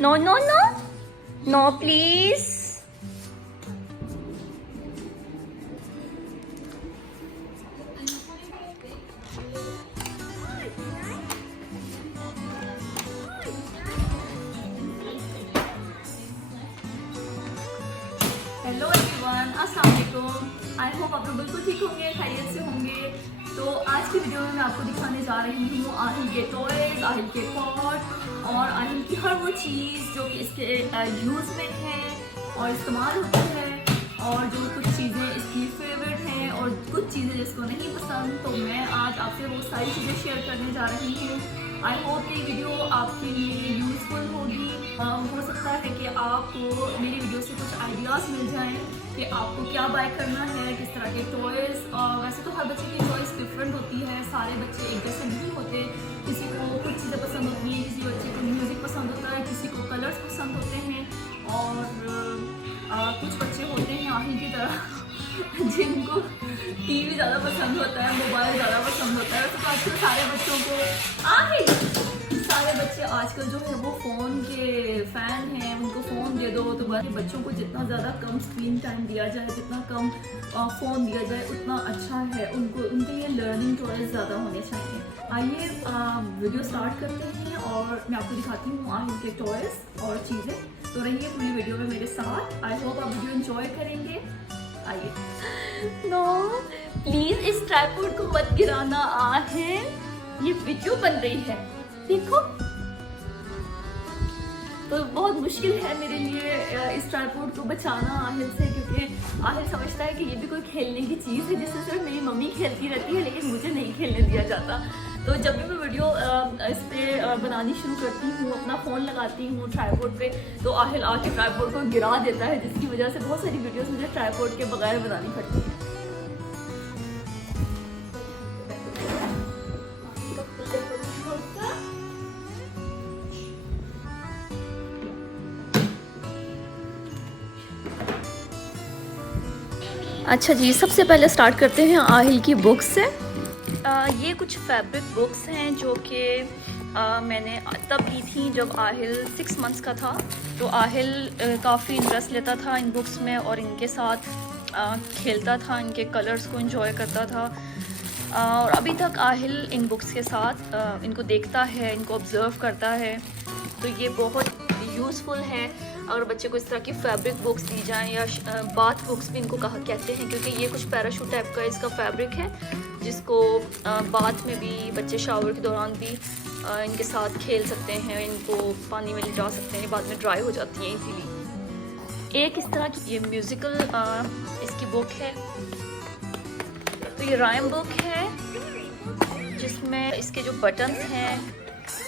No no no no please. Hello everyone, अस्सलाम वालेकुम। I hope आप लोग बिल्कुल ठीक होंगे, खैरियत से होंगे। तो आज की वीडियो में मैं आपको दिखाने जा रही हूँ आहिल के टॉयज, आहिल के पॉट और आहिल की हर वो चीज़ जो कि इसके यूज़ में है और इस्तेमाल होती है, और जो कुछ चीज़ें इसकी फेवरेट हैं और कुछ चीज़ें जिसको नहीं पसंद। तो मैं आज आपसे वो सारी चीज़ें शेयर करने जा रही हूँ। आई होप ये वीडियो आपके लिए यूज़फुल होगी। हो सकता है कि आपको मेरी वीडियो से कुछ आइडियाज़ मिल जाएं कि आपको क्या बाय करना है, किस तरह के टॉयज़। वैसे तो हर बच्चे की चॉइस डिफरेंट होती है, सारे बच्चे एक जैसे नहीं होते। किसी को कुछ चीज़ें पसंद होती हैं, किसी बच्चे को म्यूज़िक पसंद होता है, किसी को कलर्स पसंद होते हैं, और कुछ बच्चे होते हैं आहिल की तरह जिनको टीवी ज़्यादा पसंद होता है, मोबाइल ज़्यादा पसंद होता है। वैसे तो आजकल सारे बच्चों को सारे बच्चे आजकल जो है वो फ़ोन के फ़ैन हैं। उनको फ़ोन दे दो तो बच्चों को जितना ज़्यादा कम स्क्रीन टाइम दिया जाए, जितना कम फ़ोन दिया जाए उतना अच्छा है। उनके लिए लर्निंग टॉयज़ ज़्यादा होने चाहिए। आइए वीडियो स्टार्ट करते हैं और मैं आपको दिखाती हूँ आहिल के टॉयज़ और चीज़ें। तो रहिए पूरी वीडियो में मेरे साथ। आई होप आप वीडियो एंजॉय करेंगे। आइए। नो प्लीज इस ट्राइपॉड को मत गिराना है, ये वीडियो बन रही है, देखो। तो बहुत मुश्किल है मेरे लिए इस ट्राइपॉड को बचाना आहिल से, क्योंकि आहिल समझता है कि ये भी कोई खेलने की चीज़ है जिससे सिर्फ मेरी मम्मी खेलती रहती है, लेकिन मुझे नहीं खेलने दिया जाता। तो जब भी मैं वीडियो इस पर बनानी शुरू करती हूँ, अपना फ़ोन लगाती हूँ ट्राइपॉड पे, तो आहिल आके ट्राइपॉड को गिरा देता है, जिसकी वजह से बहुत सारी वीडियोस मुझे ट्राइपॉड के बगैर बनानी पड़ती है। अच्छा जी, सबसे पहले स्टार्ट करते हैं आहिल की बुक्स से। ये कुछ फैब्रिक बुक्स हैं जो कि मैंने तब ली थी जब आहिल 6 मंथ्स का था। तो आहिल काफ़ी इंटरेस्ट लेता था इन बुक्स में और इनके साथ खेलता था, इनके कलर्स को एंजॉय करता था। और अभी तक आहिल इन बुक्स के साथ इनको देखता है, इनको ऑब्ज़र्व करता है। तो ये बहुत यूज़फुल है अगर बच्चे को इस तरह की फैब्रिक बुक्स दी जाएँ, या बाथ बुक्स भी इनको कहते हैं, क्योंकि ये कुछ पैराशूट टाइप का इसका फैब्रिक है, जिसको बाथ में भी बच्चे शावर के दौरान भी इनके साथ खेल सकते हैं, इनको पानी में लिटा सकते हैं, बाद में ड्राई हो जाती हैं इजीली। एक इस तरह की ये म्यूज़िकल इसकी बुक है। तो ये राइम बुक है जिसमें इसके जो बटन्स हैं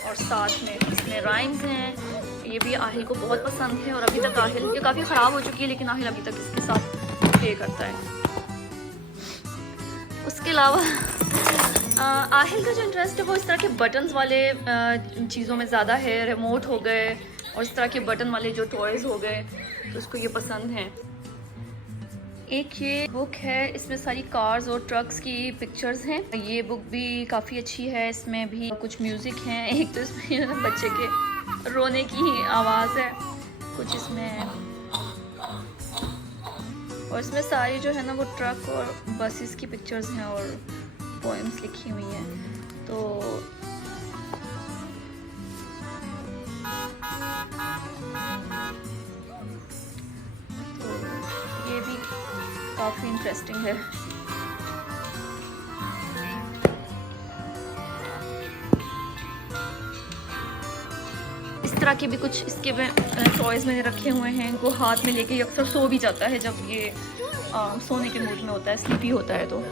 और साथ में इसमें राइम्स हैं। ये भी आहिल को बहुत पसंद है और अभी तक आहिल, ये काफ़ी ख़राब हो चुकी है लेकिन आहिल अभी तक इसके साथ प्ले करता है। उसके अलावा आहिल का जो इंटरेस्ट है वो इस तरह के बटन्स वाले चीज़ों में ज़्यादा है। रिमोट हो गए और इस तरह के बटन वाले जो टॉयज़ हो गए, तो उसको ये पसंद हैं। एक ये बुक है, इसमें सारी कार्स और ट्रक्स की पिक्चर्स हैं। ये बुक भी काफ़ी अच्छी है, इसमें भी कुछ म्यूज़िक हैं। एक तो इसमें बच्चे के रोने की आवाज़ है कुछ इसमें, और इसमें सारी जो है ना वो ट्रक और बसेस की पिक्चर्स हैं और पोएम्स लिखी हुई हैं। तो ये भी काफ़ी इंटरेस्टिंग है। इस तरह के भी कुछ इसके टॉयज़ मैंने रखे हुए हैं। इनको हाथ में लेके अक्सर सो भी जाता है जब ये सोने के मूड में होता है, स्लीपी होता है। तो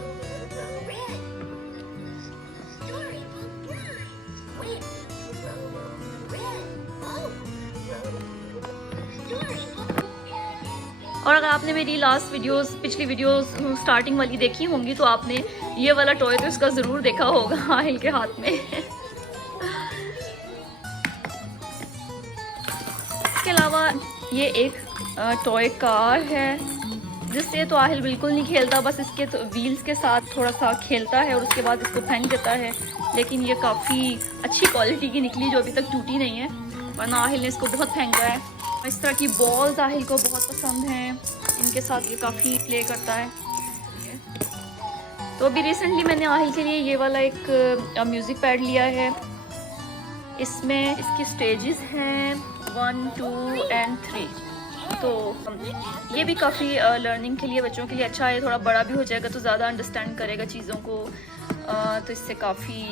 और अगर आपने मेरी पिछली वीडियोस स्टार्टिंग वाली देखी होंगी तो आपने ये वाला टॉय तो इसका ज़रूर देखा होगा आहिल के हाथ में। इसके अलावा ये एक टॉय कार है, जिससे तो आहिल बिल्कुल नहीं खेलता, बस इसके तो व्हील्स के साथ थोड़ा सा खेलता है और उसके बाद इसको फेंक देता है। लेकिन ये काफ़ी अच्छी क्वालिटी की निकली, जो अभी तक टूटी नहीं है। वरना आहिल ने इसको बहुत फेंका है। इस तरह की बॉल्स आहिल को बहुत पसंद हैं, इनके साथ ये काफ़ी प्ले करता है। तो अभी रिसेंटली मैंने आहिल के लिए ये वाला एक म्यूज़िक पैड लिया है। इसमें इसकी स्टेजेस हैं 1, 2 एंड 3। तो ये भी काफ़ी लर्निंग के लिए, बच्चों के लिए अच्छा है। थोड़ा बड़ा भी हो जाएगा तो ज़्यादा अंडरस्टैंड करेगा चीज़ों को, तो इससे काफ़ी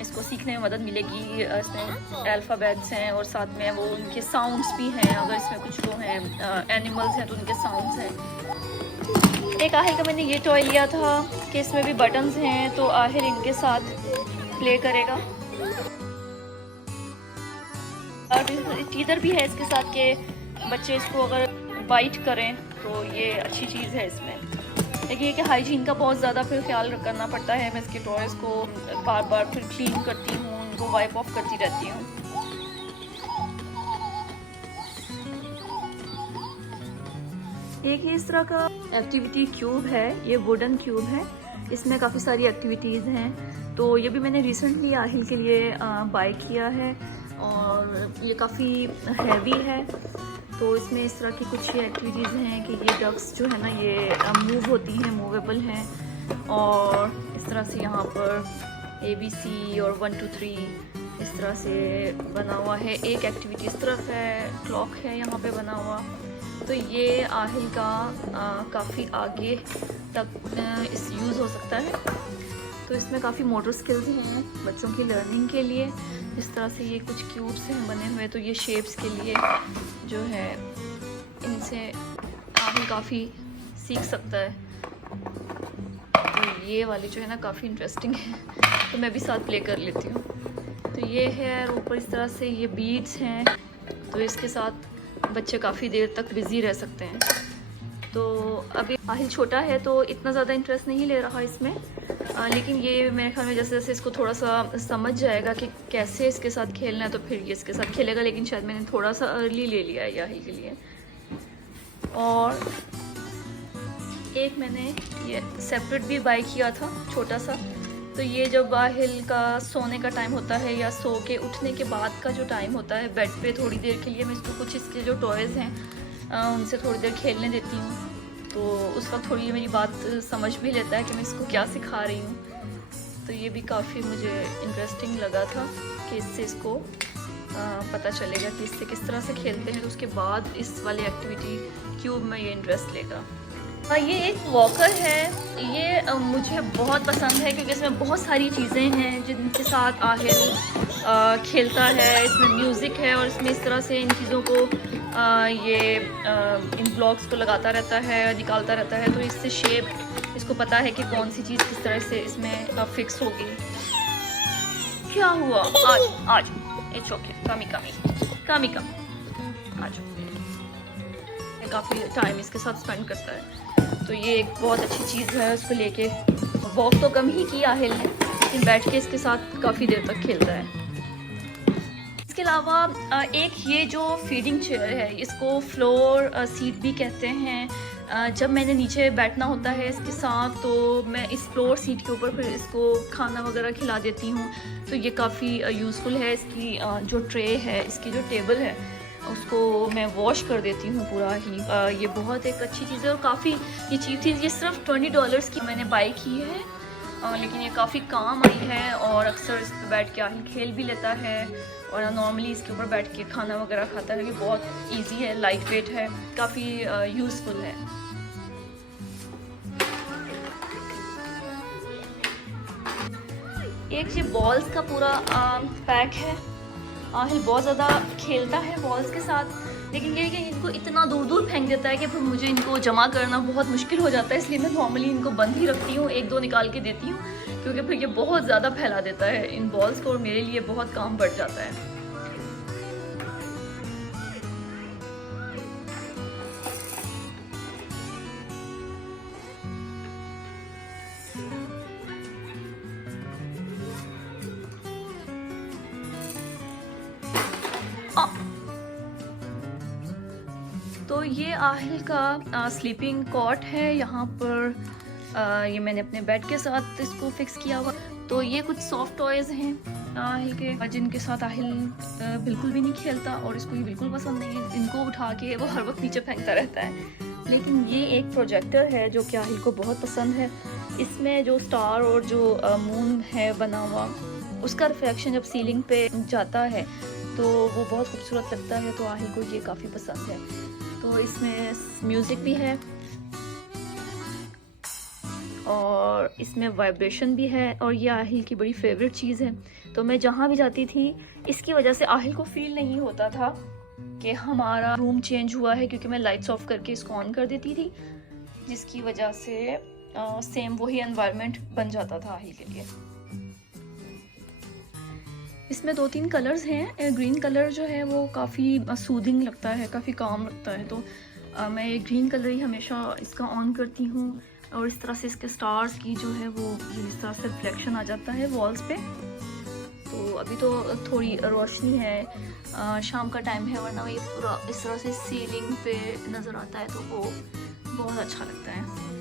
इसको सीखने में मदद मिलेगी। इसमें अल्फ़ाबेट्स हैं और साथ में वो उनके साउंड्स भी हैं। अगर इसमें कुछ वो हैं एनिमल्स हैं तो उनके साउंड्स हैं। एक आहिल का मैंने ये टॉय लिया था कि इसमें भी बटन्स हैं, तो आहिल इनके साथ प्ले करेगा। और टीदर भी है इसके साथ के बच्चे इसको अगर बाइट करें तो ये अच्छी चीज़ है इसमें। लेकिन ये कि हाइजीन का बहुत ज़्यादा फिर ख्याल करना पड़ता है। मैं इसके टॉयज़ को बार बार फिर क्लीन करती हूँ, उनको वाइप ऑफ करती रहती हूँ। एक ये इस तरह का एक्टिविटी क्यूब है, ये वुडन क्यूब है। इसमें काफ़ी सारी एक्टिविटीज़ हैं। तो ये भी मैंने रिसेंटली आहिल के लिए बाय किया है और ये काफ़ी हैवी है। तो इसमें इस तरह की कुछ एक्टिविटीज़ हैं कि ये डक्स जो है ना ये मूव होती हैं, मूवेबल हैं। और इस तरह से यहाँ पर ABC और 1, 2, 3 इस तरह से बना हुआ है। एक एक्टिविटी इस तरफ है, क्लॉक है यहाँ पे बना हुआ। तो ये आहिल का काफ़ी आगे तक इस यूज़ हो सकता है। तो इसमें काफ़ी मोटर स्किल्स हैं बच्चों की लर्निंग के लिए। इस तरह से ये कुछ क्यूब्स हैं बने हुए, तो ये शेप्स के लिए जो है इनसे आहिल काफ़ी सीख सकता है। तो ये वाली जो है ना काफ़ी इंटरेस्टिंग है, तो मैं भी साथ प्ले कर लेती हूँ। तो ये है, और ऊपर इस तरह से ये बीड्स हैं, तो इसके साथ बच्चे काफ़ी देर तक बिज़ी रह सकते हैं। तो अभी आहिल छोटा है तो इतना ज़्यादा इंटरेस्ट नहीं ले रहा इसमें, लेकिन ये मेरे ख्याल में जैसे जैसे इसको थोड़ा सा समझ जाएगा कि कैसे इसके साथ खेलना है तो फिर ये इसके साथ खेलेगा। लेकिन शायद मैंने थोड़ा सा अर्ली ले लिया है आहिल के लिए। और एक मैंने ये सेपरेट भी बाय किया था छोटा सा। तो ये जब आहिल का सोने का टाइम होता है या सो के उठने के बाद का जो टाइम होता है बेड पे, थोड़ी देर के लिए मैं इसको कुछ इसके जो टॉयज़ हैं उनसे थोड़ी देर खेलने देती हूँ। तो उस वक्त थोड़ी मेरी बात समझ भी लेता है कि मैं इसको क्या सिखा रही हूँ। तो ये भी काफ़ी मुझे इंटरेस्टिंग लगा था कि इससे इसको पता चलेगा कि इससे किस तरह से खेलते हैं। तो उसके बाद इस वाली एक्टिविटी क्यूब में ये इंटरेस्ट लेगा। ये एक वॉकर है, ये मुझे बहुत पसंद है क्योंकि इसमें बहुत सारी चीज़ें हैं जिनके साथ आहिल खेलता है। इसमें म्यूज़िक है और इसमें इस तरह से इन चीज़ों को ये इन ब्लॉक्स को लगाता रहता है, निकालता रहता है। तो इससे शेप इसको पता है कि कौन सी चीज़ किस तरह से इसमें फिक्स होगी। क्या हुआ? आज इट्स ओके, कमी आज काफ़ी टाइम इसके साथ स्पेंड करता है। तो ये एक बहुत अच्छी चीज़ है। उसको लेके वॉक तो कम ही की आहिल ने, लेकिन बैठ के इसके साथ काफ़ी देर तक खेलता है। इसके अलावा एक ये जो फीडिंग चेयर है, इसको फ्लोर सीट भी कहते हैं। जब मैंने नीचे बैठना होता है इसके साथ तो मैं इस फ्लोर सीट के ऊपर फिर इसको खाना वगैरह खिला देती हूँ। तो ये काफ़ी यूज़फुल है। इसकी जो ट्रे है, इसकी जो टेबल है, उसको मैं वॉश कर देती हूँ पूरा ही। ये बहुत एक अच्छी चीज़ है और काफ़ी ये चीप थी। ये सिर्फ $20 की मैंने बाय की है, लेकिन ये काफ़ी काम आई है। और अक्सर इस पर बैठ के आहिल खेल भी लेता है और नॉर्मली इसके ऊपर बैठ के खाना वगैरह खाता है। ये बहुत इजी है, लाइट वेट है, काफ़ी यूज़फुल है। एक ये बॉल्स का पूरा पैक है। आहिल बहुत ज़्यादा खेलता है बॉल्स के साथ, लेकिन ये है कि इनको इतना दूर दूर फेंक देता है कि फिर मुझे इनको जमा करना बहुत मुश्किल हो जाता है। इसलिए मैं नॉर्मली इनको बंद ही रखती हूँ, 1-2 निकाल के देती हूँ, क्योंकि फिर ये बहुत ज़्यादा फैला देता है इन बॉल्स को और मेरे लिए बहुत काम बढ़ जाता है। तो ये आहिल का स्लीपिंग कॉट है। यहाँ पर ये मैंने अपने बेड के साथ इसको फिक्स किया हुआ। तो ये कुछ सॉफ्ट टॉयज़ हैं आहिल के, जिनके साथ आहिल बिल्कुल भी नहीं खेलता और इसको ये बिल्कुल पसंद नहीं है। इनको उठा के वो हर वक्त नीचे फेंकता रहता है। लेकिन ये एक प्रोजेक्टर है जो कि आहिल को बहुत पसंद है। इसमें जो स्टार और जो मून है बना हुआ, उसका रिफ्लेक्शन जब सीलिंग पे जाता है तो वो बहुत खूबसूरत लगता है। तो आहिल को ये काफ़ी पसंद है। तो इसमें म्यूज़िक भी है और इसमें वाइब्रेशन भी है और ये आहिल की बड़ी फेवरेट चीज़ है। तो मैं जहाँ भी जाती थी, इसकी वजह से आहिल को फील नहीं होता था कि हमारा रूम चेंज हुआ है, क्योंकि मैं लाइट्स ऑफ करके इसको ऑन कर देती थी, जिसकी वजह से सेम वही एनवायरनमेंट बन जाता था आहिल के लिए। इसमें 2-3 कलर्स हैं। ग्रीन कलर जो है वो काफ़ी सूदिंग लगता है, काफ़ी काम लगता है। तो मैं ये ग्रीन कलर ही हमेशा इसका ऑन करती हूँ और इस तरह से इसके स्टार्स की जो है वो इस तरह से रिफ्लेक्शन आ जाता है वॉल्स पे। तो अभी तो थोड़ी रोशनी है, शाम का टाइम है, वरना ये पूरा इस तरह से सीलिंग पे नज़र आता है तो वो बहुत अच्छा लगता है।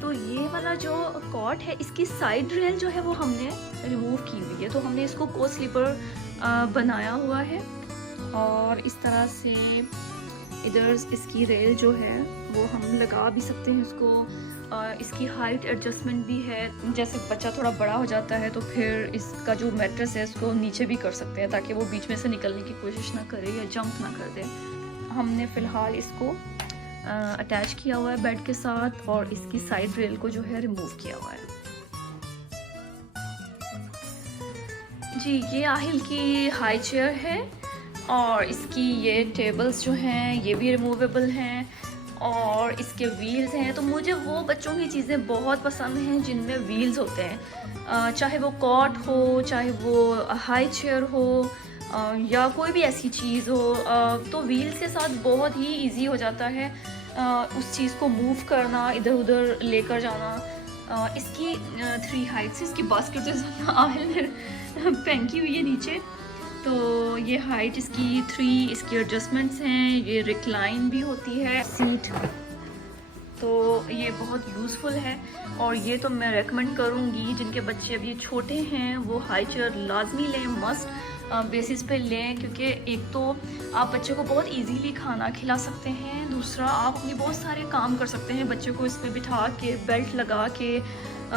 तो ये वाला जो कॉट है, इसकी साइड रेल जो है वो हमने रिमूव की हुई है। तो हमने इसको को स्लीपर बनाया हुआ है और इस तरह से इधर इसकी रेल जो है वो हम लगा भी सकते हैं इसको। इसकी हाइट एडजस्टमेंट भी है। जैसे बच्चा थोड़ा बड़ा हो जाता है तो फिर इसका जो मैट्रेस है इसको नीचे भी कर सकते हैं, ताकि वो बीच में से निकलने की कोशिश ना करे या जंप ना कर दे। हमने फ़िलहाल इसको अटैच किया हुआ है बेड के साथ और इसकी साइड रेल को जो है रिमूव किया हुआ है। जी, ये आहिल की हाई चेयर है और इसकी ये टेबल्स जो हैं ये भी रिमूवेबल हैं और इसके व्हील्स हैं। तो मुझे वो बच्चों की चीज़ें बहुत पसंद हैं जिनमें व्हील्स होते हैं, चाहे वो कॉट हो, चाहे वो हाई चेयर हो या कोई भी ऐसी चीज़ हो। तो व्हील्स के साथ बहुत ही इजी हो जाता है उस चीज़ को मूव करना, इधर उधर लेकर जाना। इसकी 3 हाइट्स, इसकी बास्केट जैसा आहिल ने फेंकी हुई है नीचे। तो ये हाइट इसकी 3, इसकी एडजस्टमेंट्स हैं, ये रिक्लाइन भी होती है सीट। तो ये बहुत यूज़फुल है और ये तो मैं रेकमेंड करूँगी जिनके बच्चे अभी छोटे हैं वो हाई चेयर लाजमी लें, मस्ट बेसिस पे लें, क्योंकि एक तो आप बच्चे को बहुत इजीली खाना खिला सकते हैं, दूसरा आप अपने बहुत सारे काम कर सकते हैं बच्चे को इसमें बिठा के, बेल्ट लगा के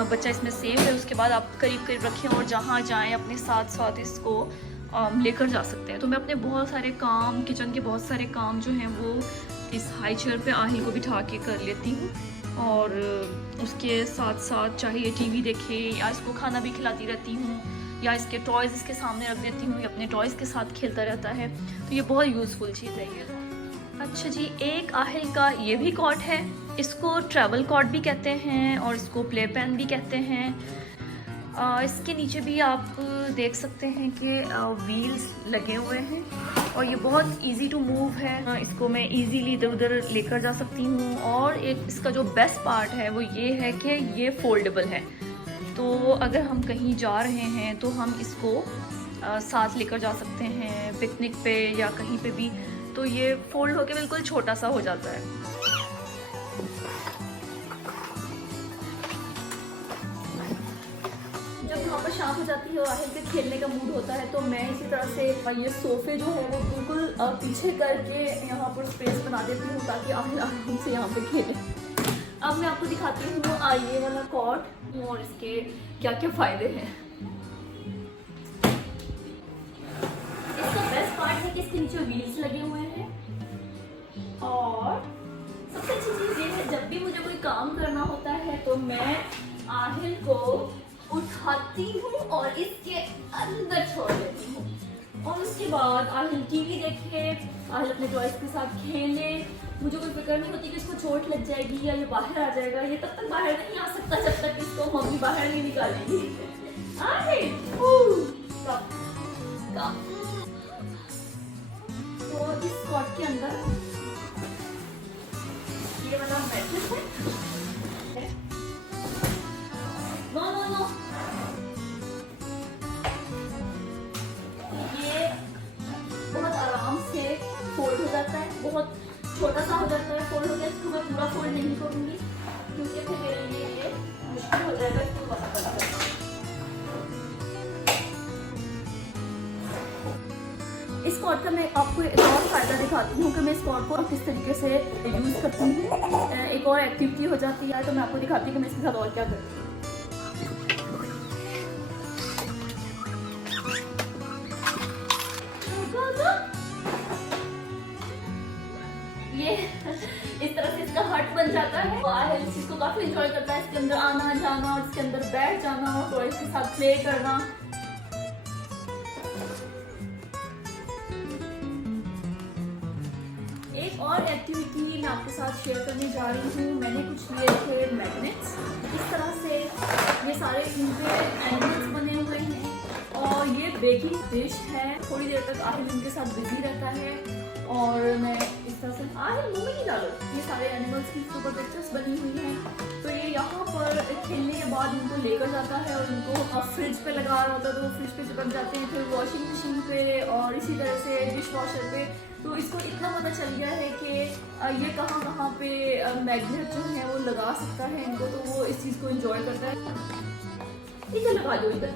बच्चा इसमें सेफ है। उसके बाद आप करीब करीब रखें और जहाँ जाएं अपने साथ साथ इसको लेकर जा सकते हैं। तो मैं अपने बहुत सारे काम, किचन के बहुत सारे काम जो हैं वो इस हाई चेयर पे आहिल को बिठा के कर लेती हूँ और उसके साथ साथ चाहे ये टीवी देखे या इसको खाना भी खिलाती रहती हूँ या इसके टॉयज़ इसके सामने रख देती हूँ, या अपने टॉयज़ के साथ खेलता रहता है। तो ये बहुत यूज़फुल चीज़ है ये। अच्छा जी, एक आहिल का ये भी कॉट है, इसको ट्रैवल कॉट भी कहते हैं और इसको प्ले पेन भी कहते हैं। इसके नीचे भी आप देख सकते हैं कि व्हील्स लगे हुए हैं और ये बहुत इजी टू मूव है। इसको मैं इजीली इधर उधर लेकर जा सकती हूँ और एक इसका जो बेस्ट पार्ट है वो ये है कि ये फोल्डेबल है। तो अगर हम कहीं जा रहे हैं तो हम इसको साथ लेकर जा सकते हैं पिकनिक पे या कहीं पे भी। तो ये फोल्ड होके बिल्कुल छोटा सा हो जाता है। जब यहाँ पर शाम हो जाती है और आहिल के खेलने का मूड होता है तो मैं इसी तरह से ये सोफे जो है वो बिल्कुल पीछे करके यहाँ पर स्पेस बना देती हूँ ताकि आहिल आराम से यहाँ पे खेले। अब मैं आपको दिखाती हूँ ये वाला कॉट और इसके क्या क्या फ़ायदे हैं। इसका बेस्ट पार्ट है कि इसके नीचे व्हील्स लगे हुए हैं और सबसे अच्छी चीज़ ये है जब भी मुझे कोई काम करना होता है तो मैं आहिल को उठाती हूँ और इसके अंदर छोड़ देती हूँ और उसके बाद आहिल टीवी देखे, आहिल अपने टॉयज के साथ खेले। मुझे कोई फिक्र नहीं होती कि इसको चोट लग जाएगी या ये बाहर आ जाएगा। ये तब तक बाहर नहीं आ सकता जब तक इसको मम्मी बाहर नहीं निकालेगी। तो इस कॉट के अंदर ये वाला मैट्रेस है। नो नो नो बहुत छोटा सा हो जाता है फोल्ड हो गया, इसको मैं पूरा फोल्ड नहीं करूँगी क्योंकि फिर मेरे लिए ये मुश्किल हो जाएगा इसको पता करना। इस कॉर्ड का मैं आपको एक और फ़ायदा दिखाती हूँ कि मैं इस कॉर्ड को किस तरीके से यूज़ करती हूँ। एक और एक्टिविटी हो जाती है तो मैं आपको दिखाती हूँ कि मैं इसके साथ और क्या करती हूँ। ये इस तरह से इसका हट बन जाता है। आहिल इस चीज़ को काफ़ी इंजॉय करता है, इसके अंदर आना जाना और इसके अंदर बैठ जाना और थोड़ा इसके साथ प्ले करना। एक और एक्टिविटी मैं आपके साथ शेयर करने जा रही हूँ। मैंने कुछ लिए थे मैग्नेट्स, इस तरह से ये सारे इनके एनिमल्स बने हुए हैं और ये बेकिंग डिश है। थोड़ी देर तक आहिल इनके साथ बिजी रहता है और मैं इस तरह से आहिल मुंह में नहीं डालो। ये सारे एनिमल्स की सुपर पिक्चर्स बनी हुई हैं तो ये यहाँ पर खेलने के बाद इनको लेकर जाता है और इनको फ्रिज पे लगा रहा होता है तो फ्रिज पे चिपक जाते हैं, फिर वॉशिंग मशीन पे और इसी तरह से डिश वॉशर पे। तो इसको इतना पता चल गया है कि ये कहाँ कहाँ पे मैग्नेट जो है वो लगा सकता है इनको, तो वो इस चीज़ को एंजॉय करता है। इधर लगा दो, इधर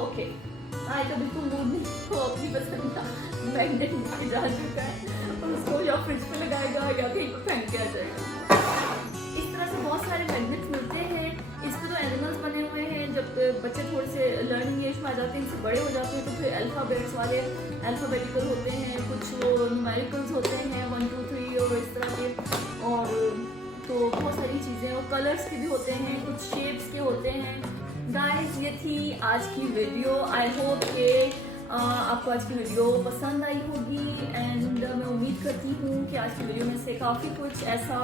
ओके। आज का बिल्कुल मूड नहीं, तो अपनी पसंद का मैग्नेट लेके जा चुका है और उसको या फ्रिज पे लगाएगा या कहीं पर फेंक के आ जाएगा। इस तरह से बहुत सारे मैग्नेट्स मिलते हैं। इस पर तो एनिमल्स बने हुए हैं। जब बच्चे थोड़े से लर्निंग एज में आ जाते हैं, इनसे बड़े हो जाते हैं तो फिर अल्फ़ाबेट्स वाले अल्फ़ाबेटिकल होते हैं, कुछ वो न्यूमेरिकल्स होते हैं 1 2 3 और इस तरह के, और तो बहुत सारी चीज़ें और कलर्स के भी होते हैं, कुछ शेप्स के होते हैं। गाइस ये थी आज की वीडियो। आई होप कि आपको आज की वीडियो पसंद आई होगी एंड मैं उम्मीद करती हूँ कि आज की वीडियो में से काफ़ी कुछ ऐसा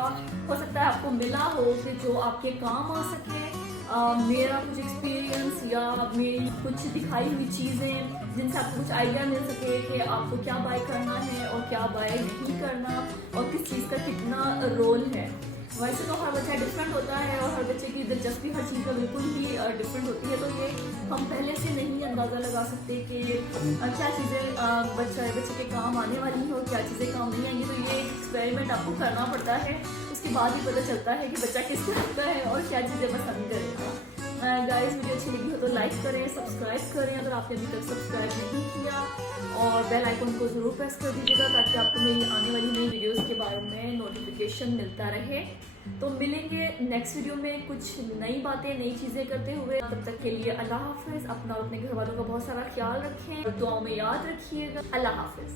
हो सकता है आपको मिला हो कि जो आपके काम आ सके। मेरा कुछ एक्सपीरियंस या मेरी कुछ दिखाई हुई चीज़ें जिनसे आपको कुछ आइडिया मिल सके कि आपको क्या बाय करना है और क्या बाय नहीं करना और किस चीज़ का कितना रोल है। वैसे तो हर बच्चा डिफरेंट होता है और हर बच्चे की दिलचस्पी हर चीज़ का बिल्कुल ही डिफरेंट होती है, तो ये हम पहले से नहीं अंदाज़ा लगा सकते कि क्या चीज़ें बच्चे के काम आने वाली हैं और क्या चीज़ें काम नहीं आएंगी। तो ये एक एक्सपेरिमेंट आपको करना पड़ता है, उसके बाद ही पता चलता है कि बच्चा किस तरह का है और क्या चीज़ें पसंद करेगा। गाइस वीडियो अच्छी लगी हो तो लाइक करें, सब्सक्राइब करें अगर आपने अभी तक सब्सक्राइब नहीं किया, और बेल आइकन को ज़रूर प्रेस कर दीजिएगा ताकि आपको मेरी आने वाली नई वीडियोस के बारे में नोटिफिकेशन मिलता रहे। तो मिलेंगे नेक्स्ट वीडियो में कुछ नई बातें, नई चीज़ें करते हुए। तब तक के लिए अल्लाह हाफिज़। अपना और अपने घर वालों का बहुत सारा ख्याल रखें और दुआओं में याद रखिएगा। अल्लाह हाफिज़।